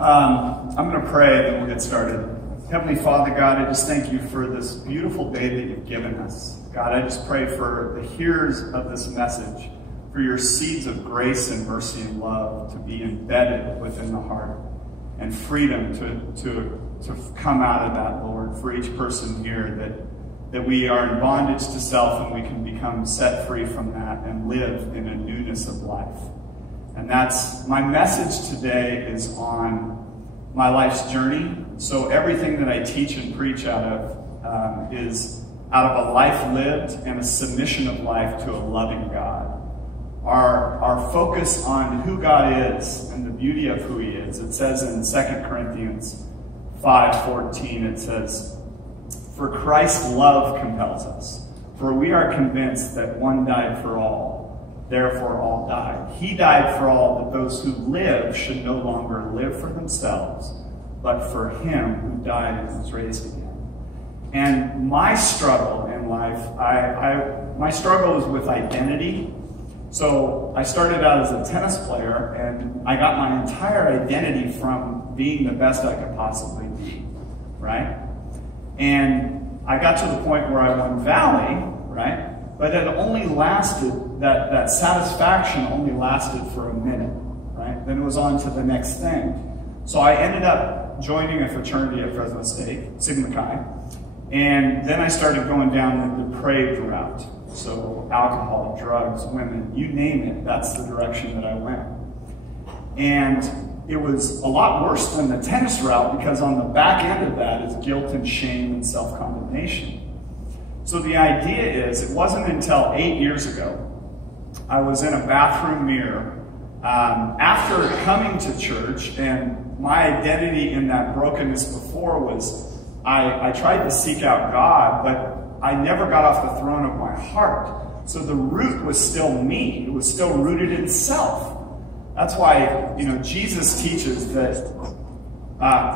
I'm going to pray and we'll get started. Heavenly Father, God, I just thank you for this beautiful day that you've given us. God, I just pray for the hearers of this message, for your seeds of grace and mercy and love to be embedded within the heart, and freedom to come out of that, Lord, for each person here, that we are in bondage to self and we can become set free from that and live in a newness of life. And that's my message today, is on my life's journey. So everything that I teach and preach out of is out of a life lived and a submission of life to a loving God. Our focus on who God is and the beauty of who he is. It says in 2 Corinthians 5:14, it says, "For Christ's love compels us, for we are convinced that one died for all, therefore all died. He died for all, that those who live should no longer live for themselves, but for him who died and was raised again." And my struggle in life, my struggle is with identity. So I started out as a tennis player, and I got my entire identity from being the best I could possibly be, right? And I got to the point where I won Valley, right? But it only lasted, that satisfaction only lasted for a minute, right? Then it was on to the next thing. So I ended up joining a fraternity at Fresno State, Sigma Chi, and then I started going down the depraved route. So alcohol, drugs, women, you name it, that's the direction that I went. And it was a lot worse than the tennis route, because on the back end of that is guilt and shame and self-condemnation. So the idea is, it wasn't until 8 years ago, I was in a bathroom mirror after coming to church, and my identity in that brokenness before was, I tried to seek out God, but I never got off the throne of my heart. So the root was still me. It was still rooted in self. That's why, Jesus teaches that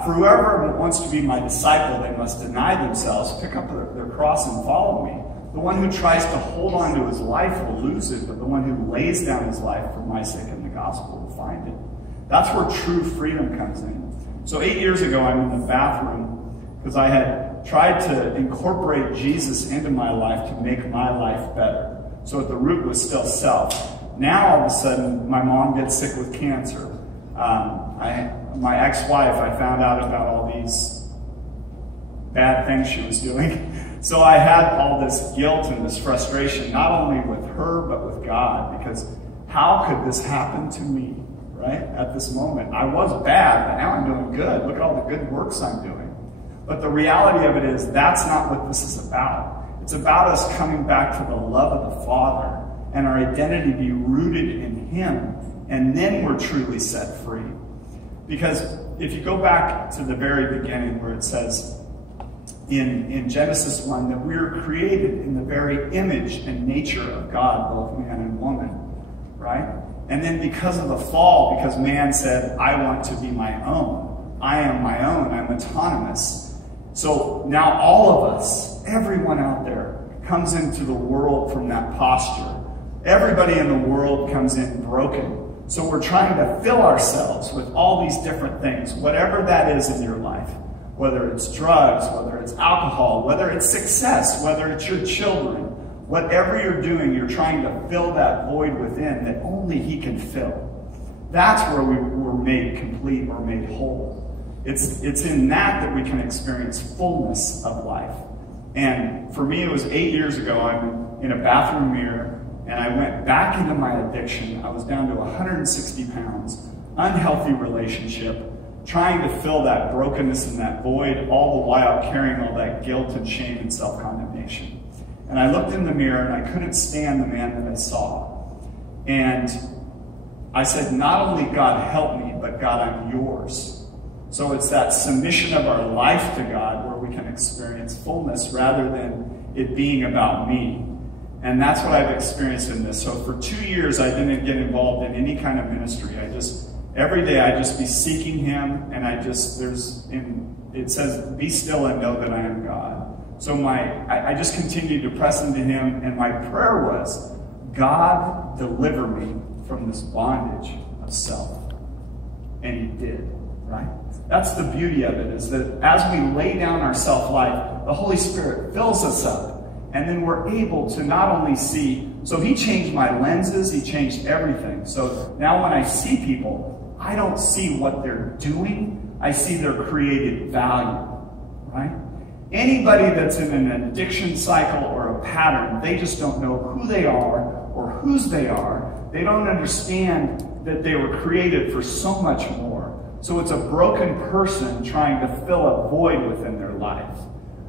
for whoever wants to be my disciple, they must deny themselves, pick up their cross and follow me. The one who tries to hold on to his life will lose it, but the one who lays down his life for my sake and the gospel will find it. That's where true freedom comes in. So 8 years ago, I'm in the bathroom because I had tried to incorporate Jesus into my life to make my life better. So at the root was still self. Now all of a sudden, my mom gets sick with cancer. My ex-wife, I found out about all these bad things she was doing. So I had all this guilt and this frustration, not only with her, but with God, because how could this happen to me, right? At this moment. I was bad, but now I'm doing good. Look at all the good works I'm doing. But the reality of it is, that's not what this is about. It's about us coming back to the love of the Father, and our identity be rooted in him, and then we're truly set free. Because if you go back to the very beginning, where it says in Genesis 1 that we were created in the very image and nature of God, both man and woman, right? And then because of the fall, because man said, I want to be my own, I am my own, I'm autonomous. So now all of us, everyone out there, comes into the world from that posture. Everybody in the world comes in broken. So we're trying to fill ourselves with all these different things, whatever that is in your life, whether it's drugs, whether it's alcohol, whether it's success, whether it's your children, whatever you're doing, you're trying to fill that void within that only he can fill. That's where we were made complete or made whole. It's in that we can experience fullness of life. And for me, it was 8 years ago. I'm in a bathroom mirror, and I went back into my addiction. I was down to 160 pounds, unhealthy relationship, trying to fill that brokenness and that void, all the while carrying all that guilt and shame and self-condemnation. And I looked in the mirror, and I couldn't stand the man that I saw. And I said, not only God help me, but God, I'm yours. So it's that submission of our life to God where we can experience fullness rather than it being about me. And that's what I've experienced in this. So for 2 years, I didn't get involved in any kind of ministry. Every day I'd just be seeking him, and it says, be still and know that I am God. So I just continued to press into him, and my prayer was, God, deliver me from this bondage of self. And he did. right? That's the beauty of it, is that as we lay down our self-life, the Holy Spirit fills us up, and then we're able to not only see, so he changed my lenses, he changed everything. So now when I see people, I don't see what they're doing, I see their created value, right? Anybody that's in an addiction cycle or a pattern, they just don't know who they are or whose they are. They don't understand that they were created for so much more. So it's a broken person trying to fill a void within their life,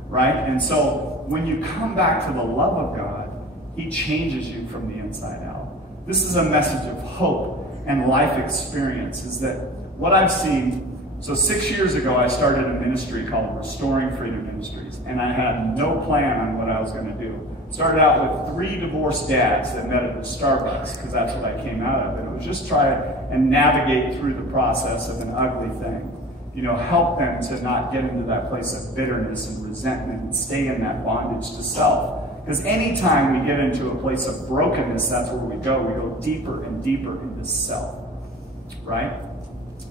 right? And so when you come back to the love of God, he changes you from the inside out. This is a message of hope and life experience, is that what I've seen. So 6 years ago, I started a ministry called Restoring Freedom Ministries, and I had no plan on what I was going to do. Started out with 3 divorced dads that met at the Starbucks, because that's what I came out of. And it was just try and navigate through the process of an ugly thing. You know, help them to not get into that place of bitterness and resentment and stay in that bondage to self. Because anytime we get into a place of brokenness, that's where we go. We go deeper and deeper into self, right?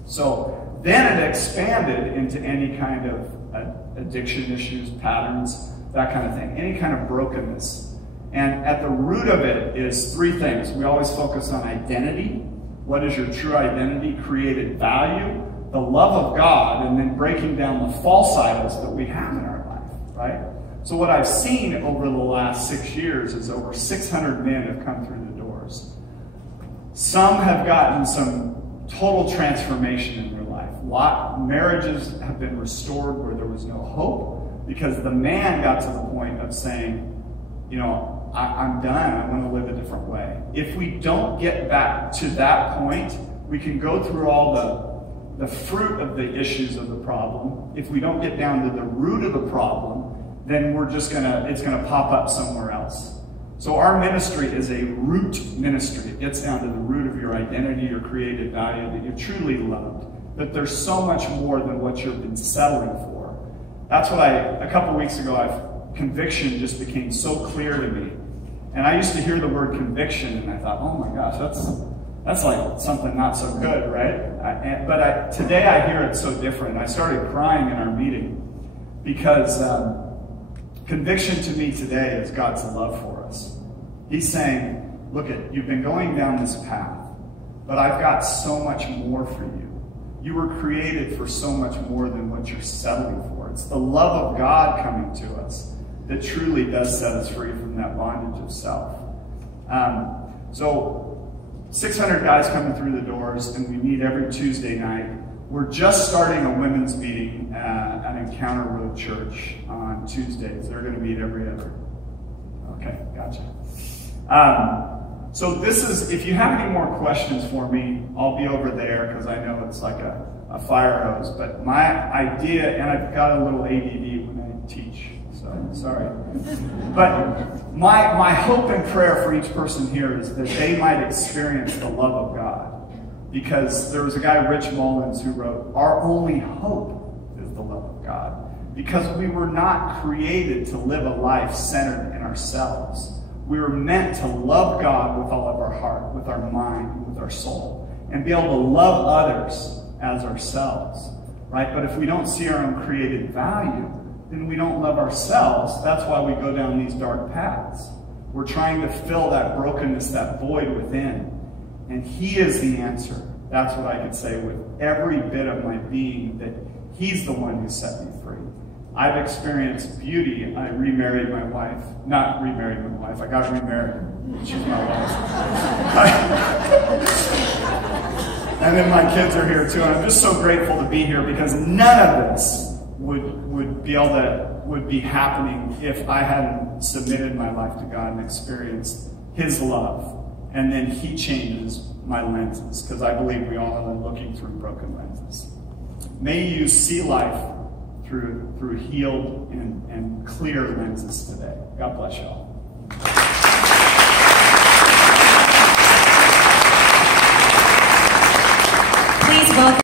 So then it expanded into any kind of addiction issues, patterns, that kind of thing, any kind of brokenness. And at the root of it is 3 things. We always focus on identity. What is your true identity? Created value, the love of God, and then breaking down the false idols that we have in our life, right? So what I've seen over the last 6 years is over 600 men have come through the doors. Some have gotten some total transformation in their life. Marriages have been restored where there was no hope, because the man got to the point of saying, you know, I'm done, I want to live a different way. If we don't get back to that point, we can go through all the fruit of the issues of the problem. If we don't get down to the root of the problem, then it's gonna pop up somewhere else. So our ministry is a root ministry. It gets down to the root of your identity, your created value, that you're truly loved, that there's so much more than what you've been settling for. That's what a couple weeks ago, conviction just became so clear to me. And I used to hear the word conviction, and I thought, oh my gosh, that's like something not so good, right? But today I hear it so different. I started crying in our meeting, because conviction to me today is God's love for us. He's saying, look, you've been going down this path, but I've got so much more for you. You were created for so much more than what you're settling for. It's the love of God coming to us that truly does set us free from that bondage of self. So 600 guys coming through the doors, and we meet every Tuesday night. We're just starting a women's meeting at Encounter Road Church on Tuesdays. They're going to meet every other. Okay, gotcha. So this is, if you have any more questions for me, I'll be over there, because I know it's like a fire hose. But my idea, and I've got a little ADD when I teach, so sorry. But my hope and prayer for each person here is that they might experience the love of God. Because there was a guy, Rich Mullins, who wrote, our only hope is the love of God. Because we were not created to live a life centered in ourselves. We were meant to love God with all of our heart, with our mind, with our soul, and be able to love others as ourselves, right? But if we don't see our own created value, then we don't love ourselves. That's why we go down these dark paths. We're trying to fill that brokenness, that void within. And he is the answer. That's what I could say with every bit of my being, that he's the one who set me free. I've experienced beauty. I remarried my wife. Not remarried my wife. I got remarried. She's my wife. And then my kids are here too. And I'm just so grateful to be here, because none of this would be happening if I hadn't submitted my life to God and experienced his love. And then he changes my lenses, because I believe we all are looking through broken lenses. May you see life through healed and clear lenses today. God bless y'all. Please welcome